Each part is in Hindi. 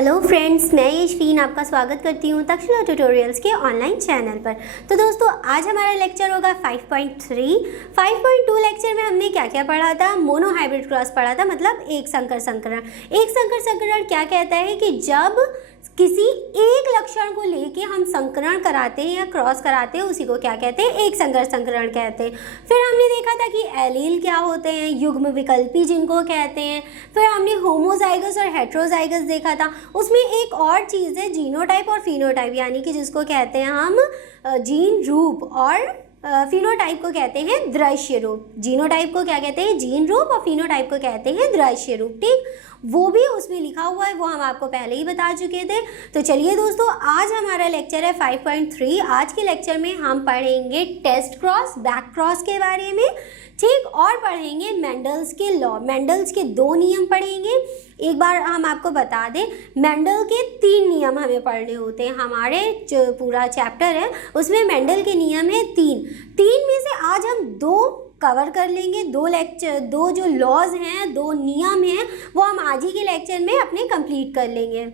हेलो फ्रेंड्स, मैं यशवीन आपका स्वागत करती हूँ तक्षशिला ट्यूटोरियल्स के ऑनलाइन चैनल पर। तो दोस्तों, आज हमारा लेक्चर होगा 5.3। 5.2 लेक्चर में हमने क्या क्या पढ़ा था? मोनो हाइब्रिड क्रॉस पढ़ा था, मतलब एक संकर संकरण। एक संकर संकरण क्या कहता है कि जब किसी एक लक्षण को लेके हम संकरण कराते हैं या क्रॉस कराते हैं, उसी को क्या कहते हैं? एक संकर संकरण कहते हैं। फिर हमने देखा था कि एलील क्या होते हैं, युग्म विकल्पी जिनको कहते हैं। फिर हमने होमोजाइगस और हेट्रोजाइगस देखा था। उसमें एक और चीज़ है जीनोटाइप और फिनोटाइप, यानी कि जिसको कहते हैं हम जीन रूप, और फिनोटाइप को कहते हैं दृश्य रूप। जीनोटाइप को क्या कहते हैं? जीन रूप, और फिनोटाइप को कहते हैं दृश्य रूप। ठीक, वो भी उसमें लिखा हुआ है, वो हम आपको पहले ही बता चुके थे। तो चलिए दोस्तों, आज हमारा लेक्चर है 5.3। आज के लेक्चर में हम पढ़ेंगे टेस्ट क्रॉस, बैक क्रॉस के बारे में, ठीक, और पढ़ेंगे मेंडल्स के लॉ। मेंडल्स के 2 नियम पढ़ेंगे। एक बार हम आपको बता दें, मेंडल के 3 नियम हमें पढ़ने होते हैं। हमारे जो पूरा चैप्टर है उसमें मेंडल के नियम है 3 में से आज हम 2 कवर कर लेंगे। 2 जो लॉज हैं, 2 नियम हैं, वो हम आज ही के लेक्चर में अपने कंप्लीट कर लेंगे।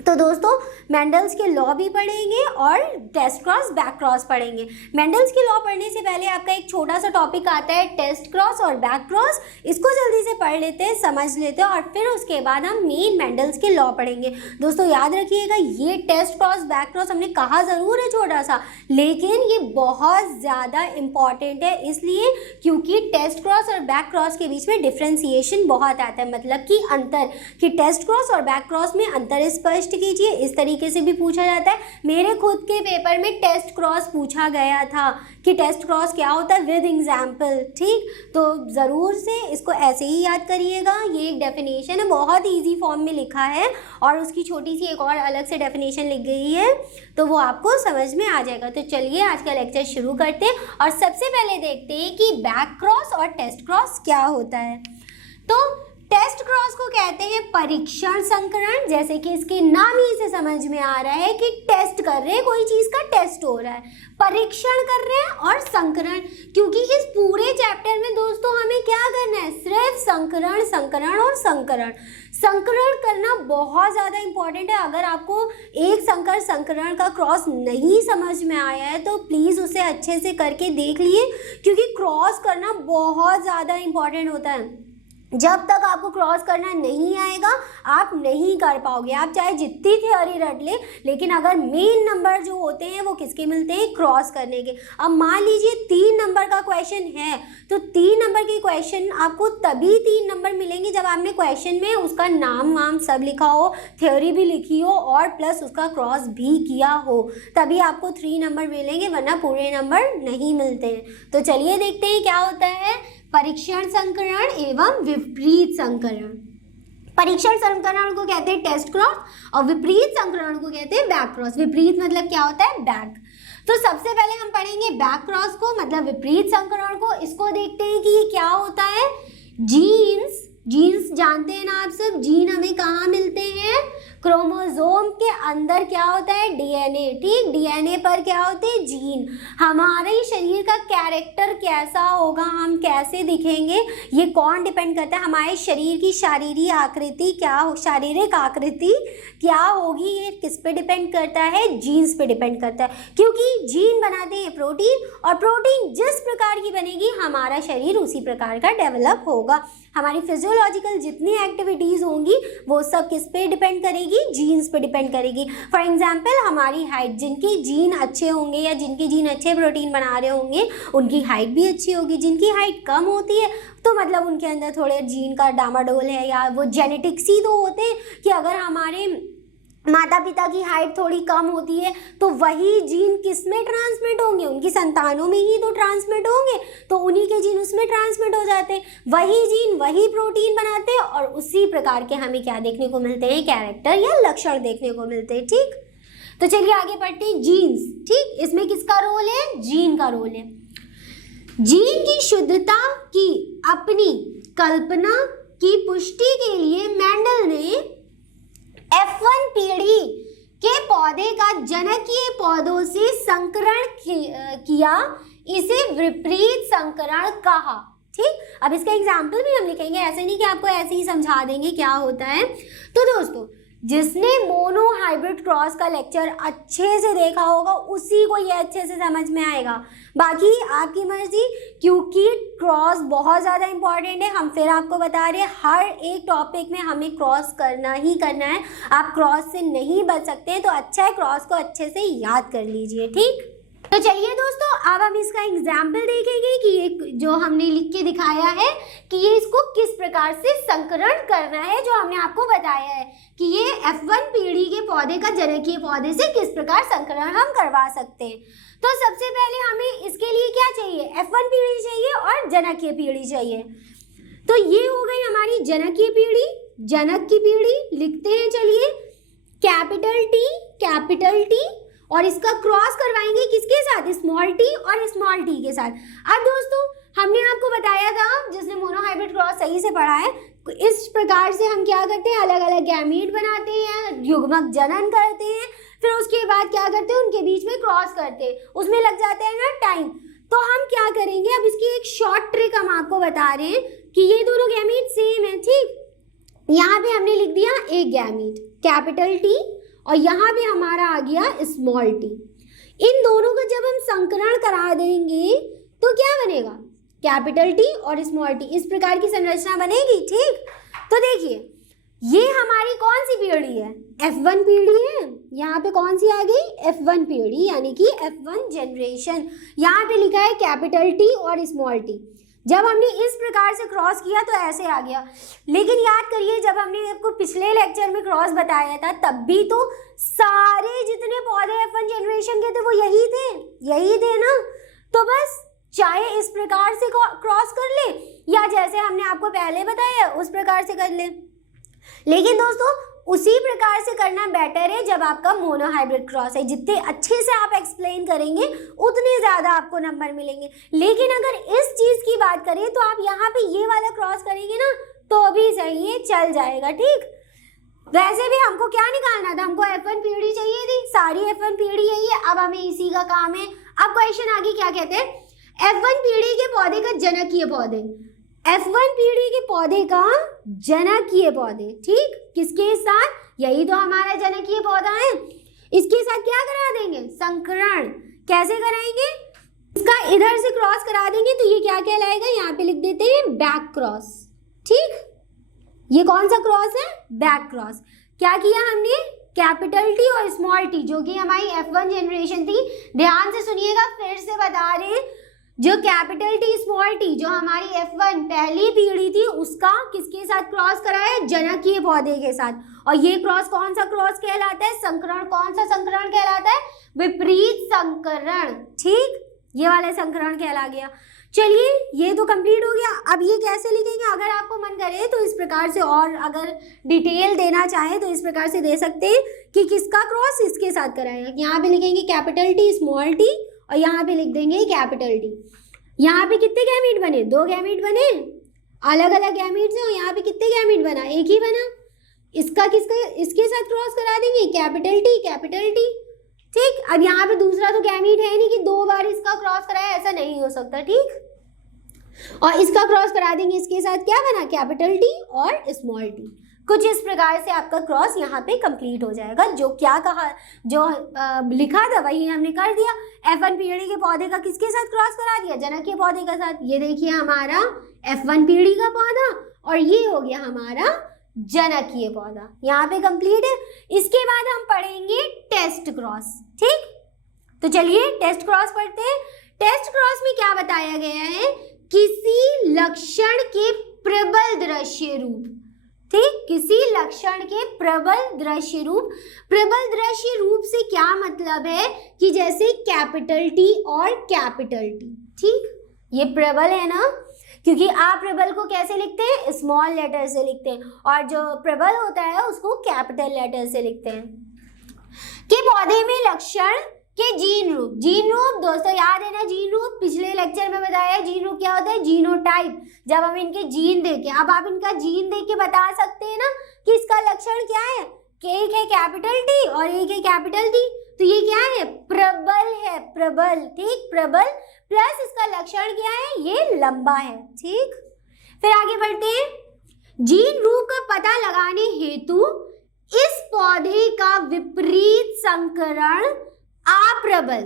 तो दोस्तों, मेंडल्स के लॉ भी पढ़ेंगे और टेस्ट क्रॉस, बैक क्रॉस पढ़ेंगे। मेंडल्स के लॉ पढ़ने से पहले आपका एक छोटा सा टॉपिक आता है टेस्ट क्रॉस और बैक क्रॉस। इसको जल्दी से पढ़ लेते हैं, समझ लेते हैं, और फिर उसके बाद हम मेन मेंडल्स के लॉ पढ़ेंगे। दोस्तों याद रखिएगा, ये टेस्ट क्रॉस बैक क्रॉस हमने कहा ज़रूर है छोटा सा, लेकिन ये बहुत ज़्यादा इम्पॉर्टेंट है। इसलिए क्योंकि टेस्ट क्रॉस और बैक क्रॉस के बीच में डिफ्रेंसिएशन बहुत आता है, मतलब कि अंतर, कि टेस्ट क्रॉस और बैक क्रॉस में अंतर स्पष्ट कीजिए। इस तरीके से भी पूछा जाता है। मेरे खुद के पेपर में टेस्ट क्रॉस पूछा गया था कि टेस्ट क्रॉस क्या होता है विद एग्जाम्पल। ठीक, तो ज़रूर से इसको ऐसे ही याद करिएगा। ये एक डेफिनेशन है, बहुत ईजी फॉर्म में लिखा है, और उसकी छोटी सी एक और अलग से डेफिनेशन लिख गई है, तो वो आपको समझ में आ जाएगा। तो चलिए आज का लेक्चर शुरू करते हैं, और सबसे पहले देखते हैं कि बैक क्रॉस और टेस्ट क्रॉस क्या होता है। तो टेस्ट क्रॉस को कहते हैं परीक्षण संकरण, जैसे कि इसके नाम ही से समझ में आ रहा है कि टेस्ट कर रहे हैं, कोई चीज़ का टेस्ट हो रहा है, परीक्षण कर रहे हैं, और संकरण, क्योंकि इस पूरे चैप्टर में दोस्तों हमें क्या करना है? सिर्फ संकरण, संकरण और संकरण। संकरण करना बहुत ज़्यादा इम्पॉर्टेंट है। अगर आपको एक संकर संकरण का क्रॉस नहीं समझ में आया है तो प्लीज़ उसे अच्छे से करके देख लिए, क्योंकि क्रॉस करना बहुत ज़्यादा इम्पॉर्टेंट होता है। जब तक आपको क्रॉस करना नहीं आएगा आप नहीं कर पाओगे। आप चाहे जितनी थ्योरी रट ले, लेकिन अगर मेन नंबर जो होते हैं वो किसके मिलते हैं? क्रॉस करने के। अब मान लीजिए 3 नंबर का क्वेश्चन है, तो 3 नंबर के क्वेश्चन आपको तभी 3 नंबर मिलेंगे जब आपने क्वेश्चन में उसका नाम वाम सब लिखा हो, थ्योरी भी लिखी हो, और प्लस उसका क्रॉस भी किया हो, तभी आपको 3 नंबर मिलेंगे, वरना पूरे नंबर नहीं मिलते हैं। तो चलिए देखते हैं क्या होता है परीक्षण संकरण एवं विपरीत संकरण। परीक्षण संकरण को कहते हैं टेस्ट क्रॉस, और विपरीत संकरण को कहते हैं बैक क्रॉस। विपरीत मतलब क्या होता है? बैक। तो सबसे पहले हम पढ़ेंगे बैक क्रॉस को, मतलब विपरीत संकरण को। इसको देखते हैं कि ये क्या होता है। जीन्स जानते हैं ना आप सब, जीन हमें कहाँ मिलते हैं? क्रोमोसोम के अंदर क्या होता है? डीएनए। ठीक, डीएनए पर क्या होते हैं? जीन। हमारे शरीर का कैरेक्टर कैसा होगा, हम कैसे दिखेंगे, ये कौन डिपेंड करता है? हमारे शरीर की शारीरिक आकृति क्या होगी, ये किस पे डिपेंड करता है? जीन्स पे डिपेंड करता है, क्योंकि जीन बनाते हैं प्रोटीन, और प्रोटीन जिस प्रकार की बनेगी हमारा शरीर उसी प्रकार का डेवलप होगा। हमारी फिजियोलॉजिकल जितनी एक्टिविटीज़ होंगी वो सब किस पे डिपेंड करेगी? जीन्स पे डिपेंड करेगी। फॉर एग्जांपल हमारी हाइट, जिनके जीन अच्छे होंगे या जिनके जीन अच्छे प्रोटीन बना रहे होंगे उनकी हाइट भी अच्छी होगी। जिनकी हाइट कम होती है तो मतलब उनके अंदर थोड़े जीन का डामाडोल है, या वो जेनेटिक्स ही तो होते हैं कि अगर हमारे माता पिता की हाइट थोड़ी कम होती है तो वही जीन किस में ट्रांसमिट होंगे? उनकी संतानों में ही तो ट्रांसमिट होंगे, तो उन्हीं के जीन उसमें ट्रांसमिट हो जाते हैं। वही जीन वही प्रोटीन बनाते हैं, और उसी प्रकार के हमें क्या देखने को मिलते हैं? कैरेक्टर या लक्षण देखने को मिलते हैं। ठीक, तो चलिए आगे बढ़ते हैं। जीन्स, ठीक, इसमें किसका रोल है? जीन का रोल है। जीन की शुद्धता की अपनी कल्पना की पुष्टि के लिए मेंडल ने F1 पीढ़ी के पौधे का जनकीय पौधों से संकरण किया, इसे विपरीत संकरण कहा। ठीक, अब इसका एग्जाम्पल भी हम लिखेंगे, ऐसे नहीं कि आपको ऐसे ही समझा देंगे क्या होता है। तो दोस्तों जिसने मोनो हाइब्रिड क्रॉस का लेक्चर अच्छे से देखा होगा उसी को ये अच्छे से समझ में आएगा, बाकी आपकी मर्जी, क्योंकि क्रॉस बहुत ज़्यादा इंपॉर्टेंट है। हम फिर आपको बता रहे हैं हर एक टॉपिक में हमें क्रॉस करना ही करना है, आप क्रॉस से नहीं बच सकते हैं, तो अच्छा है क्रॉस को अच्छे से याद कर लीजिए। ठीक, तो चलिए दोस्तों अब हम इसका एग्जाम्पल देखेंगे कि ये जो हमने लिख के दिखाया है कि ये इसको किस प्रकार से संकरण करना है, जो हमने आपको बताया है कि ये F1 पीढ़ी के पौधे का जनकीय पौधे से किस प्रकार संकरण हम करवा सकते हैं। तो सबसे पहले हमें इसके लिए क्या चाहिए, F1 पीढ़ी चाहिए और जनकीय पीढ़ी चाहिए। तो ये हो गई हमारी जनकीय पीढ़ी, जनक की पीढ़ी लिखते हैं, चलिए कैपिटल T और इसका क्रॉस करवाएंगे किसके साथ, स्मॉल टी और स्मॉल टी के साथ। अब दोस्तों हमने आपको बताया था, जिसने मोनोहाइब्रिड क्रॉस सही से पढ़ा है, इस प्रकार से हम क्या करते हैं, अलग अलग गैमीट बनाते हैं, युग्मक जनन करते हैं, फिर उसके बाद क्या करते हैं, उनके बीच में क्रॉस करते हैं, उसमें लग जाते हैं ना टाइम। तो हम क्या करेंगे, अब इसकी एक शॉर्ट ट्रिक हम आपको बता रहे हैं कि ये दोनों गैमीट सेम है। ठीक, यहाँ पे हमने लिख दिया एक गैमीट कैपिटल T और यहाँ पे हमारा आ गया स्मॉल t। इन दोनों का जब हम संकरण करा देंगे तो क्या बनेगा, कैपिटल T और स्मॉल t, इस प्रकार की संरचना बनेगी। ठीक, तो देखिए ये हमारी कौन सी पीढ़ी है, F1 पीढ़ी है, यहाँ पे कौन सी आ गई, F1 पीढ़ी, यानी कि F1 जनरेशन। यहाँ पे लिखा है कैपिटल T और स्मॉल t। जब हमने इस प्रकार से क्रॉस किया तो ऐसे आ गया, लेकिन याद करिए जब हमने आपको पिछले लेक्चर में क्रॉस बताया था तब भी तो सारे जितने पौधे F1 जनरेशन के थे वो यही थे ना। तो बस चाहे इस प्रकार से क्रॉस कर ले या जैसे हमने आपको पहले बताया उस प्रकार से कर ले, लेकिन दोस्तों उसी प्रकार से करना बेटर है जब आपका मोनोहाइब्रिड क्रॉस है। जितने अच्छे से आप एक्सप्लेन करेंगे उतने ज़्यादा आपको नंबर मिलेंगे। लेकिन अगर इस चीज़ की बात करें तो आप यहाँ पे ये वाला क्रॉस करेंगे ना तो भी सही है, चल जाएगा। ठीक, वैसे भी हमको क्या निकालना था, हमको F1 पीढ़ी चाहिए थी, सारी F1 पीढ़ी यही है, अब हमें इसी का काम है। अब क्वेश्चन आगे क्या कहते हैं, F1 पीढ़ी के पौधे का जनकीय पौधे, F1 पीढ़ी के पौधे का जनकीय पौधे, ठीक, किसके साथ, यही तो हमारा जनकीय पौधा है, इसके साथ क्या करा देंगे, संकरण। कैसे कराएंगे, इसका इधर से क्रॉस करा देंगे तो ये क्या कहलाएगा, यहाँ पे लिख देते हैं बैक क्रॉस। ठीक, ये कौन सा क्रॉस है, बैक क्रॉस। क्या किया हमने, कैपिटल T और स्मॉल t जो कि हमारी F1 जनरेशन थी, ध्यान से सुनिएगा, फिर से बता रहे हैं, जो कैपिटल T स्मॉल t जो हमारी F1 पहली पीढ़ी थी उसका किसके साथ क्रॉस कराया, जनकीय पौधे के साथ। और ये क्रॉस कौन सा क्रॉस कहलाता है, संकरण। कौन सा संकरण कहलाता है, विपरीत संकरण। ठीक, ये वाला संकरण कहला गया। चलिए ये तो कंप्लीट हो गया। अब ये कैसे लिखेंगे, अगर आपको मन करे तो इस प्रकार से, और अगर डिटेल देना चाहे तो इस प्रकार से दे सकते हैं कि किसका क्रॉस इसके साथ कराएगा। यहाँ पे लिखेंगे कैपिटल T स्मॉल t और यहाँ पे लिख देंगे कैपिटल T। यहाँ पे कितने गैमीट बने, 2 गैमीट बने, अलग अलग गैमीट से। और यहाँ पे कितने गैमीट बना, एक ही बना। इसका किसका इसके साथ क्रॉस करा देंगे, कैपिटल T। ठीक, अब यहाँ पे दूसरा तो गैमीट है नहीं कि 2 बार इसका क्रॉस कराया, ऐसा नहीं हो सकता। ठीक, और इसका क्रॉस करा देंगे इसके साथ, क्या बना, कैपिटल T और स्मॉल t। कुछ इस प्रकार से आपका क्रॉस यहाँ पे कंप्लीट हो जाएगा। जो क्या कहा, जो लिखा था वही हमने कर दिया। F1 पीढ़ी के पौधे का किसके साथ क्रॉस करा दिया, जनकीय पौधे के साथ। ये देखिए हमारा F1 पीढ़ी का पौधा और ये हो गया हमारा जनकीय पौधा, यहाँ पे कंप्लीट है। इसके बाद हम पढ़ेंगे टेस्ट क्रॉस। ठीक, तो चलिए टेस्ट क्रॉस पढ़ते हैं। टेस्ट क्रॉस में क्या बताया गया है, किसी लक्षण के प्रबल दृश्य रूप। ठीक, किसी लक्षण के प्रबल दृश्य रूप। प्रबल दृश्य रूप से क्या मतलब है कि जैसे कैपिटल T और कैपिटल T। ठीक, ये प्रबल है ना, क्योंकि आप प्रबल को कैसे लिखते हैं, स्मॉल लेटर से लिखते हैं, और जो प्रबल होता है उसको कैपिटल लेटर से लिखते हैं। कि पौधे में लक्षण के जीन रूप। जीन रूप दोस्तों याद है ना, जीन रूप पिछले लेक्चर में बताया। जीन रूप क्या होता है, जीनोटाइप। जब हम इनके जीन देखें, अब आप इनका जीन देख के बता सकते हैं ना कि इसका लक्षण क्या है, कि एक है कैपिटल T और एक है कैपिटल T, तो ये क्या है, प्रबल है, प्रबल। ठीक, प्रबल प्लस इसका लक्षण क्या है, ये लंबा है। ठीक, फिर आगे बढ़ते हैं। जीन रूप का पता लगाने हेतु इस पौधे का विपरीत संकरण अप्रबल।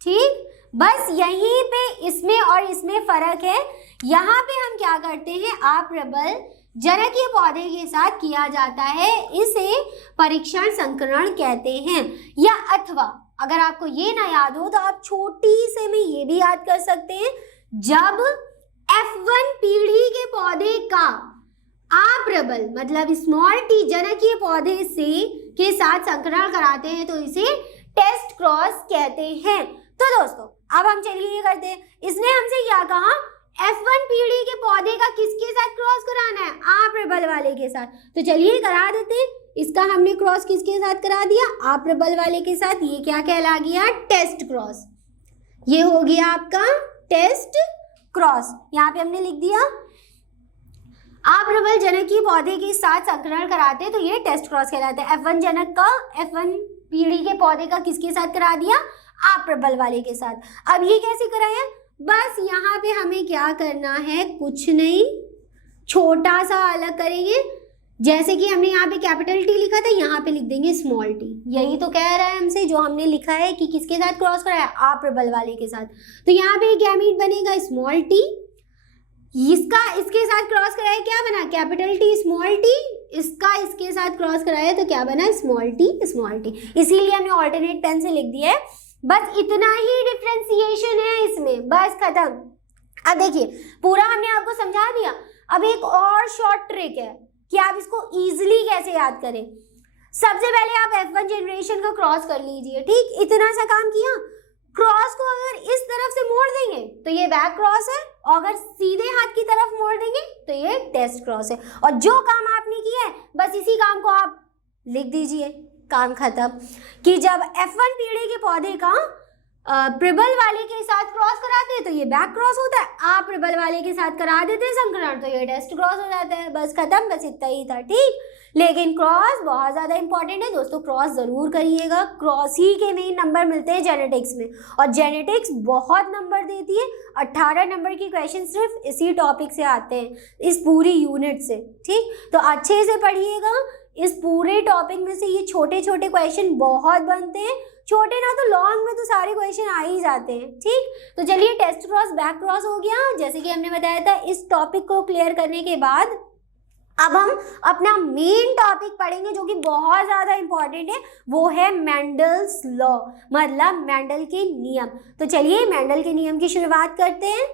ठीक, बस यहीं पे इसमें और इसमें फर्क है। यहाँ पे हम क्या करते हैं, अप्रबल जनकीय पौधे के साथ किया जाता है, इसे परीक्षण संकरण कहते हैं। या अथवा अगर आपको ये ना याद हो तो आप छोटी से में ये भी याद कर सकते हैं, जब F1 पीढ़ी के पौधे का अप्रबल मतलब स्मॉल टी जनकीय पौधे से के साथ संकरण कराते हैं तो इसे टेस्ट क्रॉस कहते हैं। तो दोस्तों अब हम चलिए ये करते हैं, इसने हमसे क्या कहा, F1 पीढ़ी के पौधे का किसके साथ क्रॉस कराना है, अप्रबल वाले के साथ। तो चलिए करा देते हैं। इसका हमने क्रॉस किसके साथ करा दिया, अप्रबल वाले के साथ। ये क्या कहला गया, टेस्ट क्रॉस। ये हो गया आपका टेस्ट क्रॉस। यहाँ पे हमने लिख दिया अप्रबल जनकीय पौधे के साथ संकरण कराते हैं तो ये टेस्ट क्रॉस कहलाता है। F1 जनक का F1 पीढ़ी के पौधे का किसके साथ करा दिया, अप्रबल वाले के साथ। अब ये कैसे कराया, बस यहाँ पे हमें क्या करना है, कुछ नहीं, छोटा सा अलग करेंगे। जैसे कि हमने यहाँ पे कैपिटल टी लिखा था, यहाँ पे लिख देंगे स्मॉल टी। यही तो कह रहा है हमसे, जो हमने लिखा है कि किसके साथ क्रॉस कराया, अप्रबल वाले के साथ। तो यहाँ पे गैमीट बनेगा स्मॉल टी, इसका इसके साथ क्रॉस कराया, क्या बना, कैपिटल टी स्मॉल टी। इसका इसके साथ क्रॉस कराया तो क्या बना, स्मॉल टी स्मॉल टी। इसीलिए हमने ऑल्टरनेट पेन से लिख दिया है। बस इतना ही डिफरेंशिएशन है इसमें, बस खत्म। अब देखिए पूरा हमने आपको समझा दिया। अब एक और शॉर्ट ट्रिक है कि आप इसको इजीली कैसे याद करें। सबसे पहले आप F1 जनरेशन का क्रॉस कर लीजिए। ठीक, इतना सा काम किया। क्रॉस को अगर इस तरफ से मोड़ देंगे तो ये बैक क्रॉस है, और अगर सीधे हाथ की तरफ मोड़ देंगे तो ये टेस्ट क्रॉस है। और जो काम आपने किया है बस इसी काम को आप लिख दीजिए, काम खत्म। कि जब F1 पीढ़ी के पौधे का प्रबल वाले के साथ क्रॉस कराते हैं तो ये बैक क्रॉस होता है, अप्रबल वाले के साथ करा देते हैं संकरण तो ये टेस्ट क्रॉस हो जाता है। बस खत्म, बस इतना ही था। ठीक, लेकिन क्रॉस बहुत ज़्यादा इंपॉर्टेंट है दोस्तों, क्रॉस ज़रूर करिएगा। क्रॉस ही के मेन नंबर मिलते हैं जेनेटिक्स में, और जेनेटिक्स बहुत नंबर देती है। 18 नंबर की क्वेश्चन सिर्फ इसी टॉपिक से आते हैं, इस पूरी यूनिट से। ठीक, तो अच्छे से पढ़िएगा। इस पूरे टॉपिक में से ये छोटे छोटे क्वेश्चन बहुत बनते हैं, छोटे ना तो लॉन्ग में तो सारे क्वेश्चन आ ही जाते हैं। ठीक, तो चलिए टेस्ट क्रॉस बैक क्रॉस हो गया, जैसे कि हमने बताया था। इस टॉपिक को क्लियर करने के बाद अब हम अपना मेन टॉपिक पढ़ेंगे जो कि बहुत ज़्यादा इंपॉर्टेंट है, वो है मेंडल्स लॉ, मतलब मेंडल के नियम। तो चलिए मेंडल के नियम की शुरुआत करते हैं।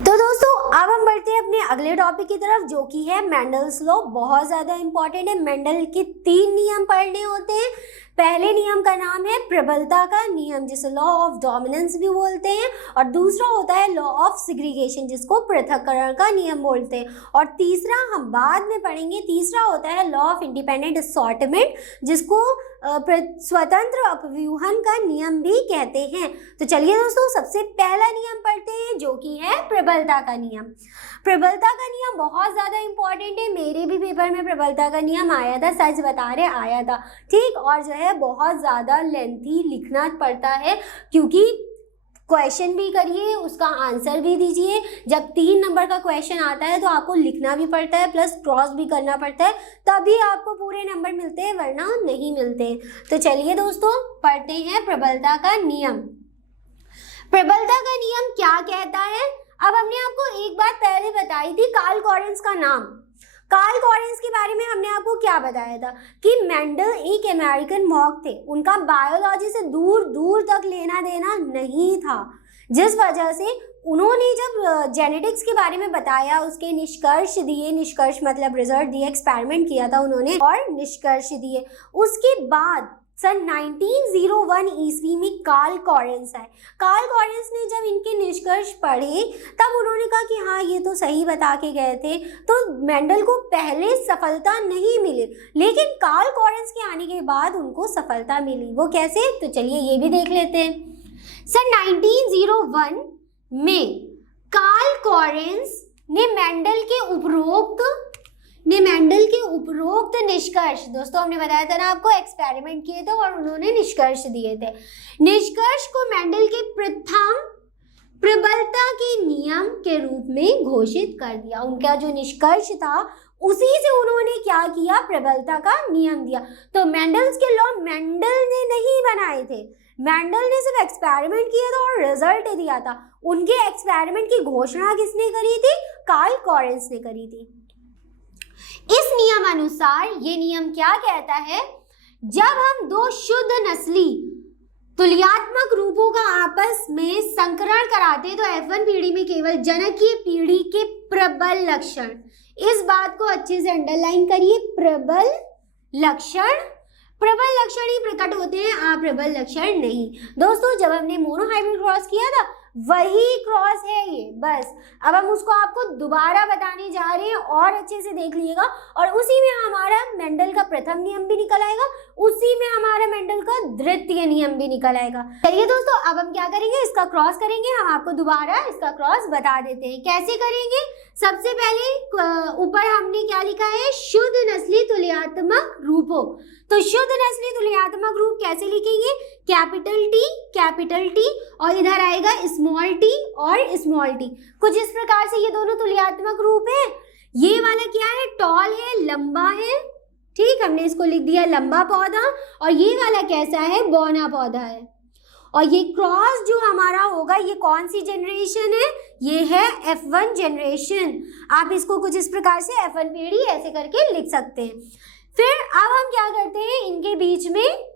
तो दोस्तों अब हम बढ़ते हैं अपने अगले टॉपिक की तरफ जो कि है मेंडल्स लॉ। बहुत ज़्यादा इंपॉर्टेंट है। मेंडल के 3 नियम पढ़ने होते हैं। पहले नियम का नाम है प्रबलता का नियम, जिसे लॉ ऑफ डोमिनेंस भी बोलते हैं, और दूसरा होता है लॉ ऑफ सेग्रीगेशन, जिसको पृथक्करण का नियम बोलते हैं, और तीसरा हम बाद में पढ़ेंगे, तीसरा होता है लॉ ऑफ इंडिपेंडेंट असॉर्टमेंट, जिसको स्वतंत्र अपव्यूहन का नियम भी कहते हैं। तो चलिए दोस्तों सबसे पहला नियम पढ़ते हैं जो कि है प्रबलता का नियम। प्रबलता का नियम बहुत ज़्यादा इंपॉर्टेंट है, मेरे भी पेपर में प्रबलता का नियम आया था, सच बता रहे आया था। ठीक, और जो है बहुत ज़्यादा लेंथी लिखना पड़ता है, क्योंकि क्वेश्चन भी करिए उसका आंसर भी दीजिए। जब 3 नंबर का क्वेश्चन आता है तो आपको लिखना भी पड़ता है प्लस क्रॉस भी करना पड़ता है, तभी आपको पूरे नंबर मिलते हैं, वरना नहीं मिलते। तो चलिए दोस्तों पढ़ते हैं प्रबलता का नियम। प्रबलता का नियम क्या कहता है, अब हमने आपको एक बात पहले बताई थी, कार्ल कॉरेंस का नाम। कार्ल कॉरेंस के बारे में हमने आपको क्या बताया था कि मेंडल एक अमेरिकन मॉक थे, उनका बायोलॉजी से दूर दूर तक लेना देना नहीं था, जिस वजह से उन्होंने जब जेनेटिक्स के बारे में बताया, उसके निष्कर्ष दिए, निष्कर्ष मतलब रिजल्ट दिए, एक्सपेरिमेंट किया था उन्होंने और निष्कर्ष दिए। उसके बाद सन 1901 ईस्वी में कार्ल कॉरेंस आए। कार्ल कॉरेंस ने जब इनके निष्कर्ष पढ़े तब उन्होंने कहा कि हाँ ये तो सही बता के गए थे। तो मेंडल को पहले सफलता नहीं मिली, लेकिन कार्ल कॉरेंस के आने के बाद उनको सफलता मिली। वो कैसे, तो चलिए ये भी देख लेते हैं। सन 1901 में कार्ल कॉरेंस ने मेंडल के उपरोक्त निष्कर्ष, दोस्तों हमने बताया था ना आपको, एक्सपेरिमेंट किए थे और उन्होंने निष्कर्ष दिए थे। निष्कर्ष को मेंडल के प्रथम प्रबलता के नियम के रूप में घोषित कर दिया। उनका जो निष्कर्ष था उसी से उन्होंने क्या किया, प्रबलता का नियम दिया। तो मेंडल्स के लॉ मेंडल ने नहीं बनाए थे, मेंडल ने सिर्फ एक्सपेरिमेंट किया था और रिजल्ट दिया था। उनके एक्सपेरिमेंट की घोषणा किसने करी थी, कार्ल कॉरेंस ने करी थी। इस नियम अनुसार ये नियम क्या कहता है, जब हम दो शुद्ध नस्ली तुलनात्मक रूपों का आपस में संकरण कराते तो F1 पीढ़ी में केवल जनकीय पीढ़ी के प्रबल लक्षण, इस बात को अच्छे से अंडरलाइन करिए, प्रबल लक्षण ही प्रकट होते हैं, अप्रबल लक्षण नहीं। दोस्तों जब हमने मोनोहाइब्रिड क्रॉस किया था वही क्रॉस है ये, बस अब हम उसको आपको दोबारा बताने जा रहे हैं और अच्छे से देख लीजिएगा। और उसी में हमारा मेंडल का प्रथम नियम भी निकल आएगा, उसी में हमारा मेंडल का द्वितीय नियम भी निकल आएगा। चलिए दोस्तों अब हम क्या करेंगे, इसका क्रॉस करेंगे। हम आपको दोबारा इसका क्रॉस बता देते हैं कैसे करेंगे। सबसे पहले ऊपर हमने क्या लिखा है, शुद्ध नस्ली तुलनात्मक रूपों। तो शुद्ध नस्ली तुलनात्मक रूप कैसे लिखेंगे, कैपिटल टी और इधर आएगा स्मॉल टी और स्मॉल टी। कुछ इस प्रकार से ये दोनों तुलनात्मक रूप है। ये वाला क्या है, टॉल है, लंबा है, ठीक, हमने इसको लिख दिया लंबा पौधा। और ये वाला कैसा है, बौना पौधा है। और ये क्रॉस जो हमारा होगा ये कौन सी जनरेशन है, ये है F1 जनरेशन। आप इसको कुछ इस प्रकार से F1 पीढ़ी ऐसे करके लिख सकते हैं। फिर अब हम क्या करते हैं, इनके बीच में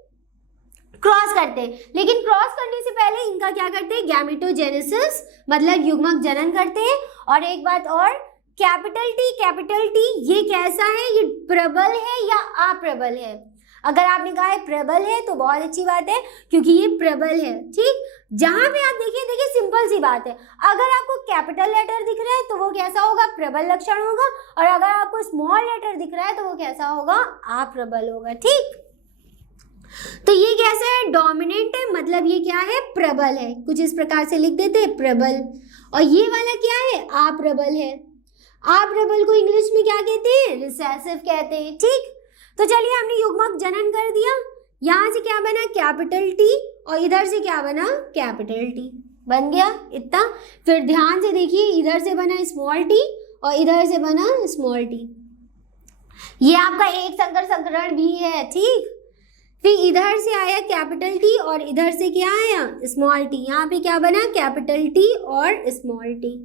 क्रॉस करते हैं, लेकिन क्रॉस करने से पहले इनका क्या करते हैं, गैमेटोजेनेसिस मतलब युग्मक जनन करते हैं। और एक बात और, कैपिटल टी ये कैसा है, ये प्रबल है या अप्रबल है। अगर आपने कहा है प्रबल है तो बहुत अच्छी बात है, क्योंकि ये प्रबल है, ठीक। जहां पे आप देखिए सिंपल सी बात है, अगर आपको कैपिटल लेटर दिख रहा है तो वो कैसा होगा, प्रबल लक्षण होगा, और अगर आपको स्मॉल लेटर दिख रहा है तो वो कैसा होगा, अप्रबल होगा, ठीक। तो ये कैसा है, डोमिनेंट है, मतलब ये क्या है, प्रबल है। कुछ इस प्रकार से लिख देते हैं, प्रबल। और ये वाला क्या है, अप्रबल है। अप्रबल को इंग्लिश में क्या कहते हैं, रिसेसिव कहते हैं, ठीक। तो चलिए हमने युग्मक जनन कर दिया, यहाँ से क्या बना, कैपिटल टी, और इधर से क्या बना, कैपिटल टी, बन गया इतना। फिर ध्यान से देखिए, इधर से बना स्मॉल टी और इधर से बना स्मॉल टी। ये आपका एक संकर संकरण भी है, ठीक। फिर इधर से आया कैपिटल टी और इधर से क्या आया, स्मॉल टी। यहाँ पे क्या बना, कैपिटल टी और स्मॉल टी,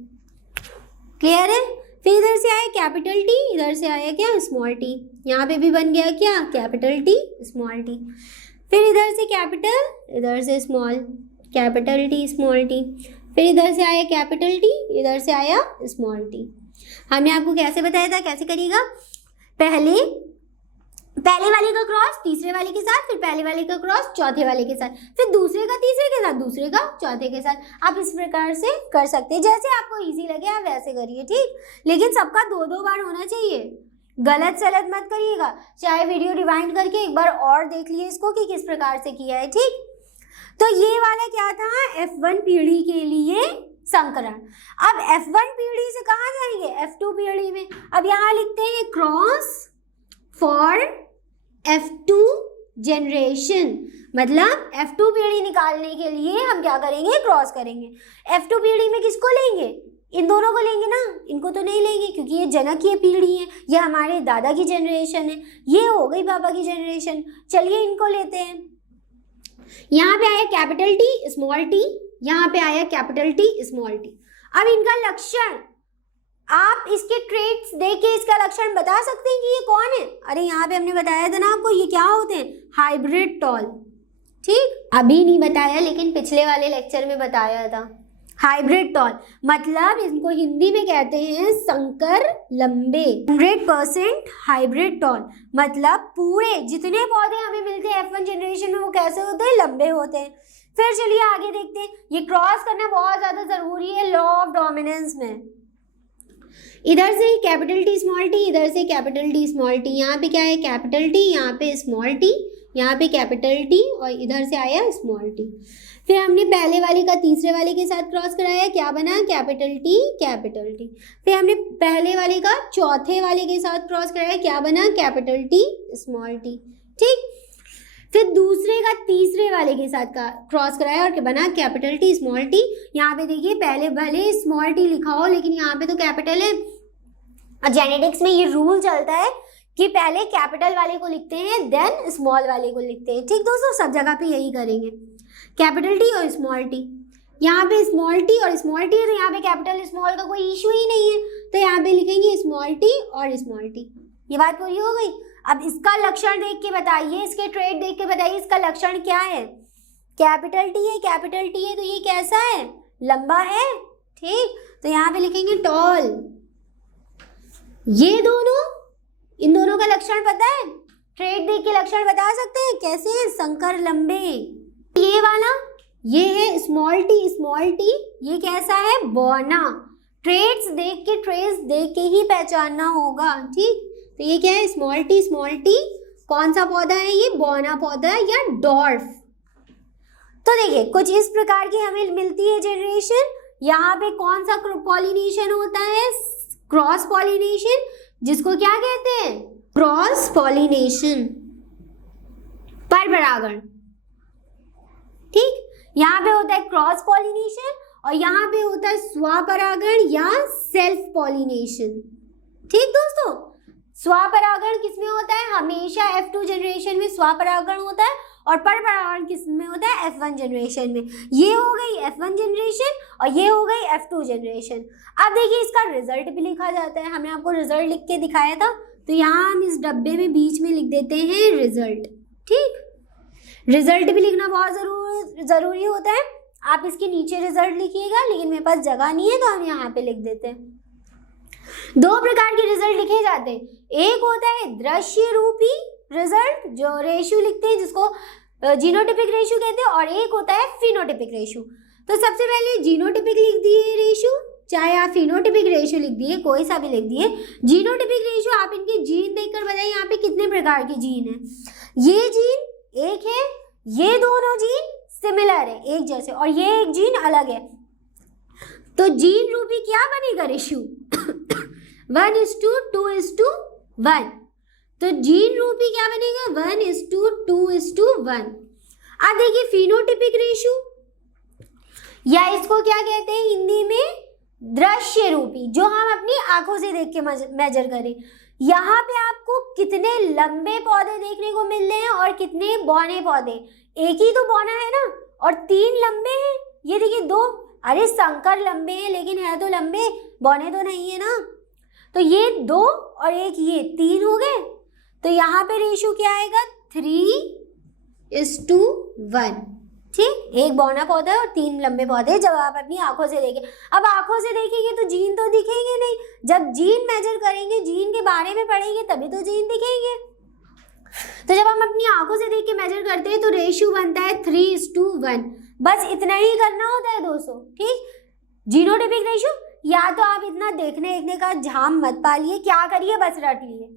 क्लियर है। फिर इधर से आया कैपिटल टी, इधर से आया क्या, स्मॉल टी। यहाँ पे भी बन गया क्या, कैपिटल टी स्मॉल टी। फिर इधर से कैपिटल, इधर से small, capital T small T. फिर इधर से आया कैपिटल टी, इधर से आया स्मॉल टी। हमने आपको कैसे बताया था, कैसे करिएगा, पहले वाले का क्रॉस तीसरे वाले के साथ, फिर पहले वाले का क्रॉस चौथे वाले के साथ, फिर दूसरे का तीसरे के साथ, दूसरे का चौथे के साथ। आप इस प्रकार से कर सकते हैं, जैसे आपको इजी लगे आप वैसे करिए, ठीक। लेकिन सबका 2-2 बार होना चाहिए, गलत सलत मत करिएगा। चाहे वीडियो रिवाइंड करके एक बार और देख लिए इसको कि किस प्रकार से किया है, ठीक। तो ये वाला क्या था, F1 पीढ़ी के लिए संकरण। अब F1 पीढ़ी से कहाँ जाएंगे, F2 पीढ़ी में। अब यहाँ लिखते हैं क्रॉस फॉर F2 जनरेशन, मतलब F2 पीढ़ी निकालने के लिए हम क्या करेंगे, क्रॉस करेंगे। F2 पीढ़ी में किसको लेंगे, इन दोनों को लेंगे ना, इनको तो नहीं लेंगे क्योंकि ये जनकीय पीढ़ी है, ये हमारे दादा की जनरेशन है, ये हो गई पापा की जनरेशन। चलिए इनको लेते हैं। यहाँ पे आया कैपिटल टी स्मॉल टी, यहाँ पे आया कैपिटल टी स्मॉल टी। अब इनका लक्षण, आप इसके ट्रेट्स देख के इसका लक्षण बता सकते हैं कि ये कौन है। अरे यहाँ पे हमने बताया था ना आपको, ये क्या होते हैं, हाइब्रिड टॉल, ठीक। अभी नहीं बताया लेकिन पिछले वाले लेक्चर में बताया था। हाइब्रिड टॉल मतलब इनको हिंदी में कहते हैं संकर लंबे। 100% हाइब्रिड टॉल मतलब पूरे जितने पौधे हमें मिलते हैं F1 जनरेशन में वो कैसे होते हैं, लंबे होते हैं। फिर चलिए आगे देखते हैं, ये क्रॉस करना बहुत ज्यादा जरूरी है लॉ ऑफ डोमिनेंस में। इधर से कैपिटल टी स्मॉल टी, इधर से कैपिटल टी स्मॉल टी। यहाँ पे क्या है, कैपिटल टी, यहाँ पे स्मॉल टी, यहाँ पे कैपिटल टी और इधर से आया स्मॉल टी। फिर हमने पहले वाले का तीसरे वाले के साथ क्रॉस कराया, क्या बना, कैपिटल टी कैपिटल टी। फिर हमने पहले वाले का चौथे वाले के साथ क्रॉस कराया, क्या बना, कैपिटल टी स्मॉल टी, ठीक। फिर दूसरे का तीसरे वाले के साथ का क्रॉस कराया और बना कैपिटल टी स्मॉल टी। यहाँ पे देखिए पहले भले स्मॉल टी लिखा हो लेकिन यहाँ पे तो कैपिटल है, और जेनेटिक्स में ये रूल चलता है कि पहले कैपिटल वाले को लिखते हैं देन स्मॉल वाले को लिखते हैं। ठीक दोस्तों, सब जगह पे यही करेंगे, कैपिटल टी और स्मॉल टी। यहाँ पे स्मॉल टी और स्मॉल टी है तो यहाँ पे कैपिटल स्मॉल का कोई इशू ही नहीं है, तो यहाँ पे लिखेंगे स्मॉल टी और स्मॉल टी। ये बात पूरी हो गई। अब इसका लक्षण देख के बताइए, इसके ट्रेड देख के बताइए इसका लक्षण क्या है। कैपिटल टी है, कैपिटल टी है तो ये कैसा है, लंबा है। ठीक, तो यहाँ पे लिखेंगे टॉल। ये दोनों, इन दोनों का लक्षण पता है, ट्रेड देख के लक्षण बता सकते हैं कैसे हैं, संकर लंबे। ये वाला ये है स्मॉल टी, ये कैसा है, बौना। ट्रेड्स देख के, ट्रेस देख के ही पहचानना होगा। ठीक, तो ये क्या है, स्मॉल टी कौन सा पौधा है, ये बौना पौधा है या डॉर्फ। तो देखिए कुछ इस प्रकार की हमें मिलती है जनरेशन। यहाँ पे कौन सा पॉलिनेशन होता है, क्रॉस पॉलिनेशन, जिसको क्या कहते हैं, क्रॉस पॉलिनेशन, परपरागण। ठीक, यहाँ पे होता है क्रॉस पॉलिनेशन और यहाँ पे होता है स्वपरागण या सेल्फ पॉलिनेशन। ठीक दोस्तों, स्वपरागण किसमें होता है, हमेशा F2 जनरेशन में स्वपरागण होता है और परपरागण किसमें होता है, F1 जनरेशन में। ये हो गई F1 जनरेशन और ये हो गई F2 जनरेशन। अब देखिए इसका रिजल्ट भी लिखा जाता है, हमने आपको रिजल्ट लिख के दिखाया था, तो यहाँ हम इस डब्बे में बीच में लिख देते हैं रिजल्ट। ठीक, रिजल्ट भी लिखना बहुत जरूरी होता है। आप इसके नीचे रिजल्ट लिखिएगा, लेकिन मेरे पास जगह नहीं है तो हम यहाँ पे लिख देते हैं। दो प्रकार के रिजल्ट लिखे जाते हैं, एक होता है दृश्य रूपी रिजल्ट जो रेशियो लिखते हैं जिसको जीनोटिपिक रेशियो कहते हैं, और एक होता है फिनोटिपिक रेशियो। तो सबसे पहले जीनोटिपिक लिख दिए रेशियो, चाहे आप फिनोटिपिक रेशियो लिख दिए, कोई सा भी लिख दिए। जीनोटिपिक रेशियो आप इनके जीन देखकर बताइए यहाँ पे कितने प्रकार के जीन हैं। ये जीन एक है, ये दोनों जीन सिमिलर है, एक जैसे, और ये एक जीन अलग है। तो जीन रूपी क्या बनेगा रेशियो 1:2:1। तो जीन रूपी क्या बनेगा 1:2:1। अब देखिए फिनोटिपिक रेशियो, या इसको क्या कहते हैं हिंदी में, दृश्य रूपी, जो हम अपनी आंखों से देख के मेजर करें। यहाँ पे आपको कितने लंबे पौधे देखने को मिल रहे हैं और कितने बौने पौधे, एक ही तो बौना है ना, और 3 लंबे हैं। ये देखिए 2, अरे संकर लंबे हैं लेकिन है तो लंबे, बौने तो नहीं है ना। तो ये 2 और एक ये 3 हो गए। तो यहाँ पे रेशियो क्या आएगा 3:1। ठीक, एक बौना पौधा और 3 लंबे पौधे जब आप अपनी आंखों से देखें। अब आंखों से देखेंगे तो जीन तो दिखेंगे नहीं, जब जीन मेजर करेंगे, जीन के बारे में पढ़ेंगे तभी तो जीन दिखेंगे। तो जब हम अपनी आंखों से देख के मेजर करते हैं तो रेशियो बनता है 3:1। बस इतना ही करना होता है दोस्तों। ठीक, जीनोटिपिक रेशियो, या तो आप इतना देखने का झाम मत पालिए, क्या करिए बस रट लिए।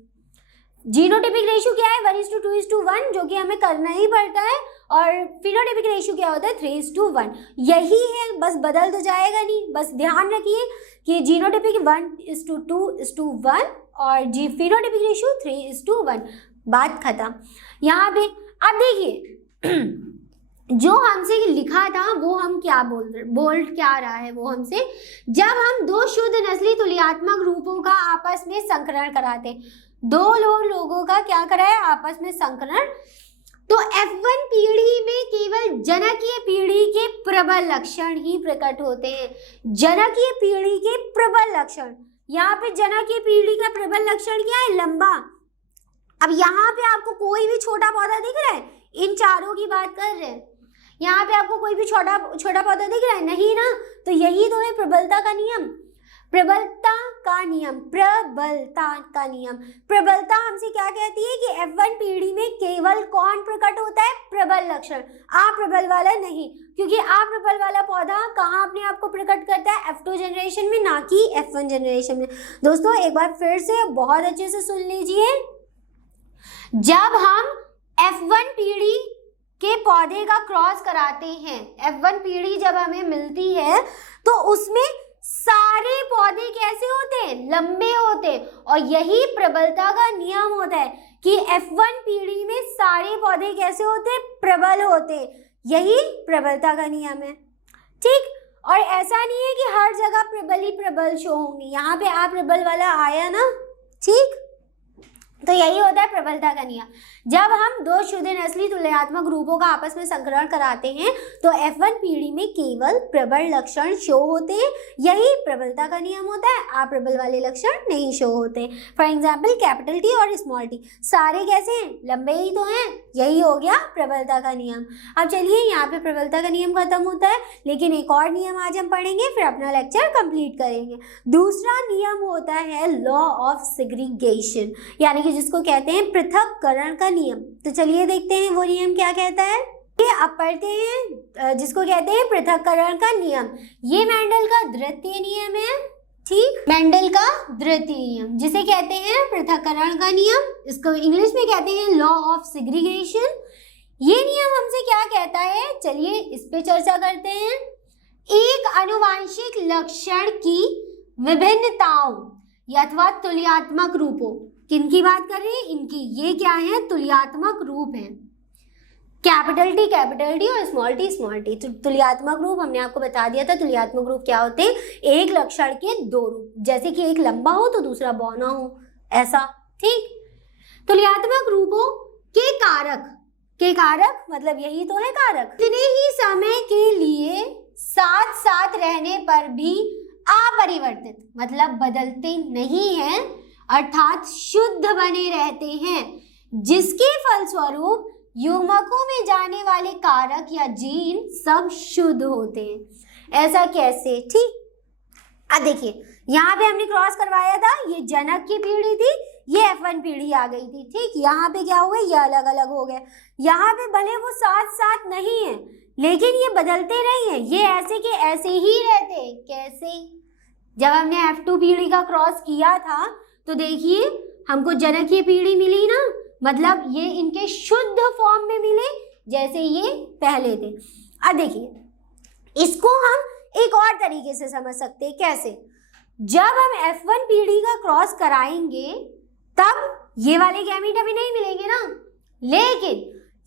जीनोटिपिक रेशियो क्या है 1:2:1, जो कि हमें करना ही पड़ता है, और फिनोटिपिक रेशियो क्या होता है 3:1। यही है, बस बदल तो जाएगा नहीं। बस ध्यान रखिए कि जीनोटिपिक 1:2:1 और फिनोटिपिक रेशियो 3:1, बात खत्म। यहाँ पे अब देखिए जो हमसे लिखा था वो हम क्या बोल क्या रहा है वो हमसे, जब हम 2 शुद्ध नस्ली तुलनात्मक रूपों का आपस में संकरण कराते, 2 लोगों का क्या कराया आपस में संकरण, तो F1 पीढ़ी में केवल जनकीय पीढ़ी के प्रबल लक्षण ही प्रकट होते हैं। जनकीय पीढ़ी के प्रबल लक्षण, यहाँ पे जनकीय पीढ़ी का प्रबल लक्षण क्या है, लंबा। अब यहाँ पे आपको कोई भी छोटा पौधा दिख रहा है, इन चारों की बात कर रहे हैं, यहाँ पे आपको कोई भी छोटा पौधा दिख रहा है, नहीं ना, तो यही तो है प्रबलता का नियम। प्रबलता का नियम, प्रबलता हमसे क्या कहती है कि F1 पीढ़ी में केवल कौन प्रकट होता है, प्रबल लक्षण, अप्रबल वाला नहीं, क्योंकि अप्रबल वाला पौधा कहाँ अपने आप को प्रकट करता है, F2 जनरेशन में, ना कि F1 जनरेशन में। दोस्तों एक बार फिर से बहुत अच्छे से सुन लीजिए, जब हम F1 पीढ़ी के पौधे का क्रॉस कराते हैं, F1 पीढ़ी जब हमें मिलती है तो उसमें सारे पौधे कैसे होते हैं, लंबे होते हैं, और यही प्रबलता का नियम होता है कि F1 पीढ़ी में सारे पौधे कैसे होते हैं, प्रबल होते हैं, यही प्रबलता का नियम है। ठीक, और ऐसा नहीं है कि हर जगह प्रबल ही प्रबल शो होंगी, यहाँ पे आप प्रबल वाला आया ना, ठीक। तो यही होता है प्रबलता का नियम। जब हम दो शुद्ध नस्ली तुलनात्मक रूपों का आपस में संकरण कराते हैं तो F1 पीढ़ी में केवल प्रबल लक्षण शो होते हैं, यही प्रबलता का नियम होता है। अप्रबल वाले लक्षण नहीं शो होते। फॉर एग्जाम्पल कैपिटल टी और स्मॉल टी सारे कैसे हैं, लंबे ही तो हैं, यही हो गया प्रबलता का नियम। अब चलिए यहाँ पे प्रबलता का नियम खत्म होता है, लेकिन एक और नियम आज हम पढ़ेंगे, फिर अपना लेक्चर कंप्लीट करेंगे। दूसरा नियम होता है लॉ ऑफ सेग्रीगेशन, यानी कि जिसको कहते हैं पृथक्करण का नियम। तो चलिए देखते हैं वो नियम क्या कहता है। ये अब पढ़ते हैं जिसको कहते हैं पृथक्करण का नियम। ये मेंडल का द्वितीय नियम है, ठीक, मेंडल का द्वितीय नियम जिसे कहते हैं पृथक्करण का नियम, इसको इंग्लिश में कहते हैं लॉ ऑफ सेग्रीगेशन। ये नियम हमसे क्या कहता है, चलिए इस पे चर्चा करते हैं। एक आनुवांशिक लक्षण की विभिन्नताओं अथवा तुलनात्मक रूपों, किनकी बात कर रहे हैं, इनकी, ये क्या है, तुलनात्मक रूप है। कैपिटल टी और स्मॉल टी। तो तुलनात्मक रूप हमने आपको बता दिया था, तुलनात्मक रूप क्या होते हैं, एक लक्षण के दो रूप, जैसे कि एक लंबा हो तो दूसरा बौना हो, ऐसा, ठीक। तुलनात्मक रूपों के कारक मतलब यही तो है कारक, इतने ही समय के लिए साथ साथ रहने पर भी अपरिवर्तित मतलब बदलते नहीं हैं, अर्थात शुद्ध बने रहते हैं, जिसके फलस्वरूप युग्मकों में जाने वाले कारक या जीन सब शुद्ध होते हैं। ऐसा कैसे, ठीक। अब देखिए यहाँ पे हमने क्रॉस करवाया था, ये जनक की पीढ़ी थी, ये F1 पीढ़ी आ गई थी, ठीक। यहाँ पे क्या हुआ, ये अलग अलग हो गए। यहाँ पे भले वो साथ साथ नहीं है, लेकिन ये बदलते नहीं है, ये ऐसे के ऐसे ही रहते। कैसे, जब हमने F2 पीढ़ी का क्रॉस किया था तो देखिए हमको जनक की पीढ़ी मिली ना, मतलब ये इनके शुद्ध फॉर्म में मिले जैसे ये पहले थे। अब देखिए इसको हम एक और तरीके से समझ सकते हैं, कैसे, जब हम F1 पीढ़ी का क्रॉस कराएंगे तब ये वाले गैमीट अभी नहीं मिलेंगे ना, लेकिन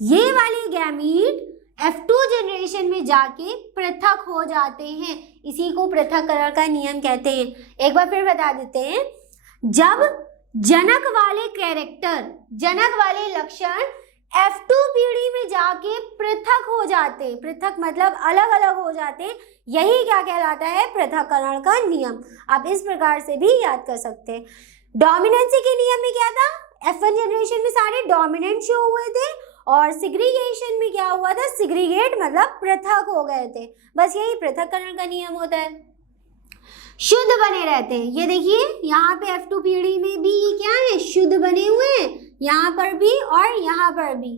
ये वाले गैमीट F2 जनरेशन में जाके पृथक हो जाते हैं, इसी को पृथक्करण का नियम कहते हैं। एक बार फिर बता देते हैं, जब जनक वाले कैरेक्टर, जनक वाले लक्षण F2 पीढ़ी में जाके पृथक हो जाते, पृथक मतलब अलग अलग हो जाते, यही क्या कहलाता है, पृथक्करण का नियम। आप इस प्रकार से भी याद कर सकते हैं। डोमिनेंसी के नियम में क्या था, F1 जनरेशन में सारे डोमिनेंट शो हुए थे, और सिग्रीगेशन में क्या हुआ था, सिग्रीगेट मतलब पृथक हो गए थे। बस यही पृथक्करण का नियम होता है, शुद्ध बने रहते हैं। ये देखिए यहाँ पे F2 पीढ़ी में भी ये क्या है, शुद्ध बने हुए हैं, यहाँ पर भी और यहाँ पर भी,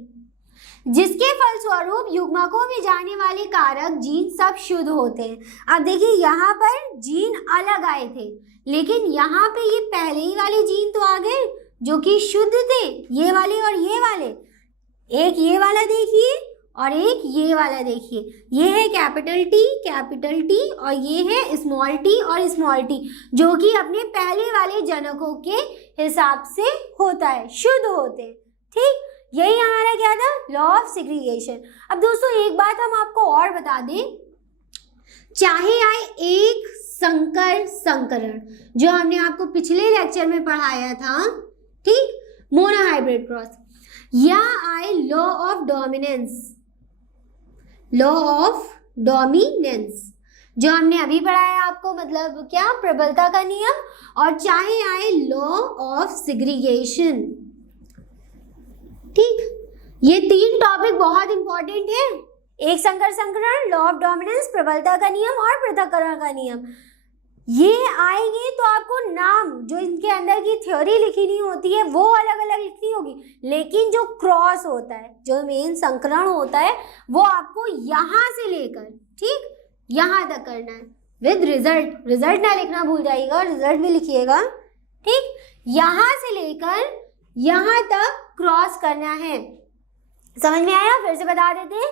जिसके फलस्वरूप युग्मकों में जाने वाले कारक जीन सब शुद्ध होते हैं। अब देखिए यहाँ पर जीन अलग आए थे, लेकिन यहाँ पे ये पहले ही वाले जीन तो आ गए जो कि शुद्ध थे, ये वाले और ये वाले। एक ये वाला देखिए और एक ये वाला देखिए, ये है कैपिटल टी और ये है स्मॉल टी और स्मॉल टी, जो कि अपने पहले वाले जनकों के हिसाब से होता है, शुद्ध होते हैं, ठीक। यही हमारा क्या था, लॉ ऑफ सेग्रीगेशन। अब दोस्तों एक बात हम आपको और बता दें, चाहे आए एक संकर संकरण, जो हमने आपको पिछले लेक्चर में पढ़ाया था, ठीक, मोनोहाइब्रिड क्रॉस, या आए law of dominance, law of dominance जो हमने अभी पढ़ाया आपको, मतलब क्या, प्रबलता का नियम, और चाहे आए लॉ ऑफ सेग्रीगेशन, ठीक। ये तीन टॉपिक बहुत इंपॉर्टेंट है, एक संकर संकरण, लॉ ऑफ डोमिनेंस, प्रबलता का नियम और पृथक्करण का नियम। ये आएंगे तो आपको नाम, जो इनके अंदर की थ्योरी लिखी नहीं होती है वो अलग अलग लिखनी होगी, लेकिन जो क्रॉस होता है, जो मेन संकरण होता है, वो आपको यहाँ से लेकर, ठीक, यहाँ तक करना है विद रिजल्ट। रिजल्ट ना लिखना भूल जाइएगा, रिजल्ट भी लिखिएगा, ठीक। यहाँ से लेकर यहाँ तक क्रॉस करना है, समझ में आया? फिर से बता देते हैं,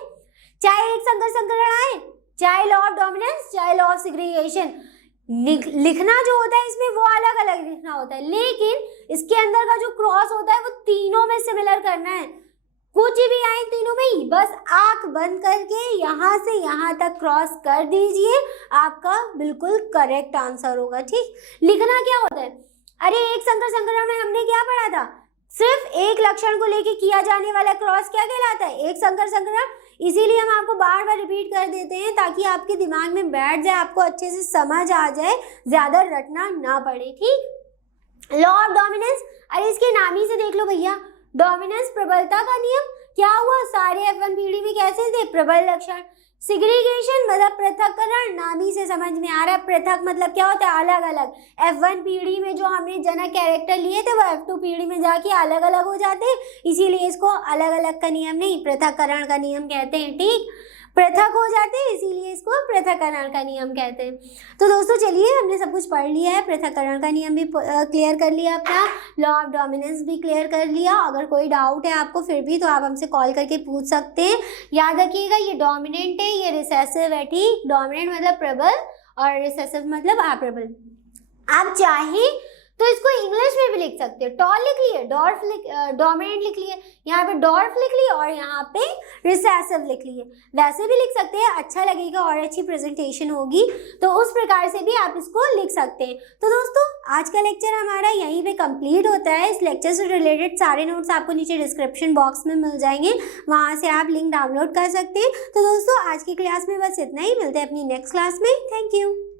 चाहे एक संकर संकरण आए, चाहे लॉ ऑफ डोमिनेंस, चाहे लॉ ऑफ सेग्रीगेशन, लिखना जो होता है इसमें वो अलग अलग लिखना होता है, लेकिन इसके अंदर का जो क्रॉस होता है वो तीनों में सिमिलर करना है। कुछ भी आए तीनों में ही बस आंख बंद करके यहाँ से यहाँ तक क्रॉस कर दीजिए, आपका बिल्कुल करेक्ट आंसर होगा। ठीक, लिखना क्या होता है? अरे एक संकर संकरण में हमने क्या पढ़ा था? सिर्फ एक लक्षण को लेके किया जाने वाला क्रॉस क्या कहलाता है? एक संकर संकरण। इसीलिए हम आपको बार बार रिपीट कर देते हैं ताकि आपके दिमाग में बैठ जाए, आपको अच्छे से समझ आ जाए, ज्यादा रटना ना पड़े। ठीक, लॉ ऑफ डोमिनेंस, अरे इसके नाम ही से देख लो भैया, डोमिनेंस प्रबलता का नियम। क्या हुआ? सारे F1 पीढ़ी में कैसे थे? प्रबल लक्षण। सिग्रीगेशन मतलब पृथक्करण, नाम ही से समझ में आ रहा है। पृथक मतलब क्या होता है? अलग अलग। F1 पीढ़ी में जो हमने जनक कैरेक्टर लिए थे वो F2 पीढ़ी में जाके अलग अलग हो जाते हैं, इसीलिए इसको अलग अलग का नियम नहीं, पृथक्करण का नियम कहते हैं। ठीक, पृथक हो जाते हैं इसीलिए इसको पृथक्करण का नियम कहते हैं। तो दोस्तों चलिए, हमने सब कुछ पढ़ लिया है, पृथक्करण का नियम भी क्लियर कर लिया अपना, लॉ ऑफ डोमिनेंस भी क्लियर कर लिया। अगर कोई डाउट है आपको फिर भी तो आप हमसे कॉल करके पूछ सकते हैं। याद रखिएगा ये डोमिनेंट है, ये रिसेसिव है। ठीक, डोमिनेंट मतलब प्रबल और रिसेसिव मतलब अप्रबल। आप चाहे तो इसको इंग्लिश में भी लिख सकते हो, टॉल लिख लिए, डॉर्फ डोमिनेंट लिख लिए, यहाँ पे डॉर्फ लिख लिए और यहाँ पे रिसेसिव लिख लिए, वैसे भी लिख सकते हैं, अच्छा लगेगा और अच्छी प्रेजेंटेशन होगी, तो उस प्रकार से भी आप इसको लिख सकते हैं। तो दोस्तों आज का लेक्चर हमारा यहीं पे कंप्लीट होता है। इस लेक्चर से रिलेटेड सारे नोट्स आपको नीचे डिस्क्रिप्शन बॉक्स में मिल जाएंगे, वहाँ से आप लिंक डाउनलोड कर सकते हैं। तो दोस्तों आज की क्लास में बस इतना ही, मिलते हैं अपनी नेक्स्ट क्लास में। Thank you.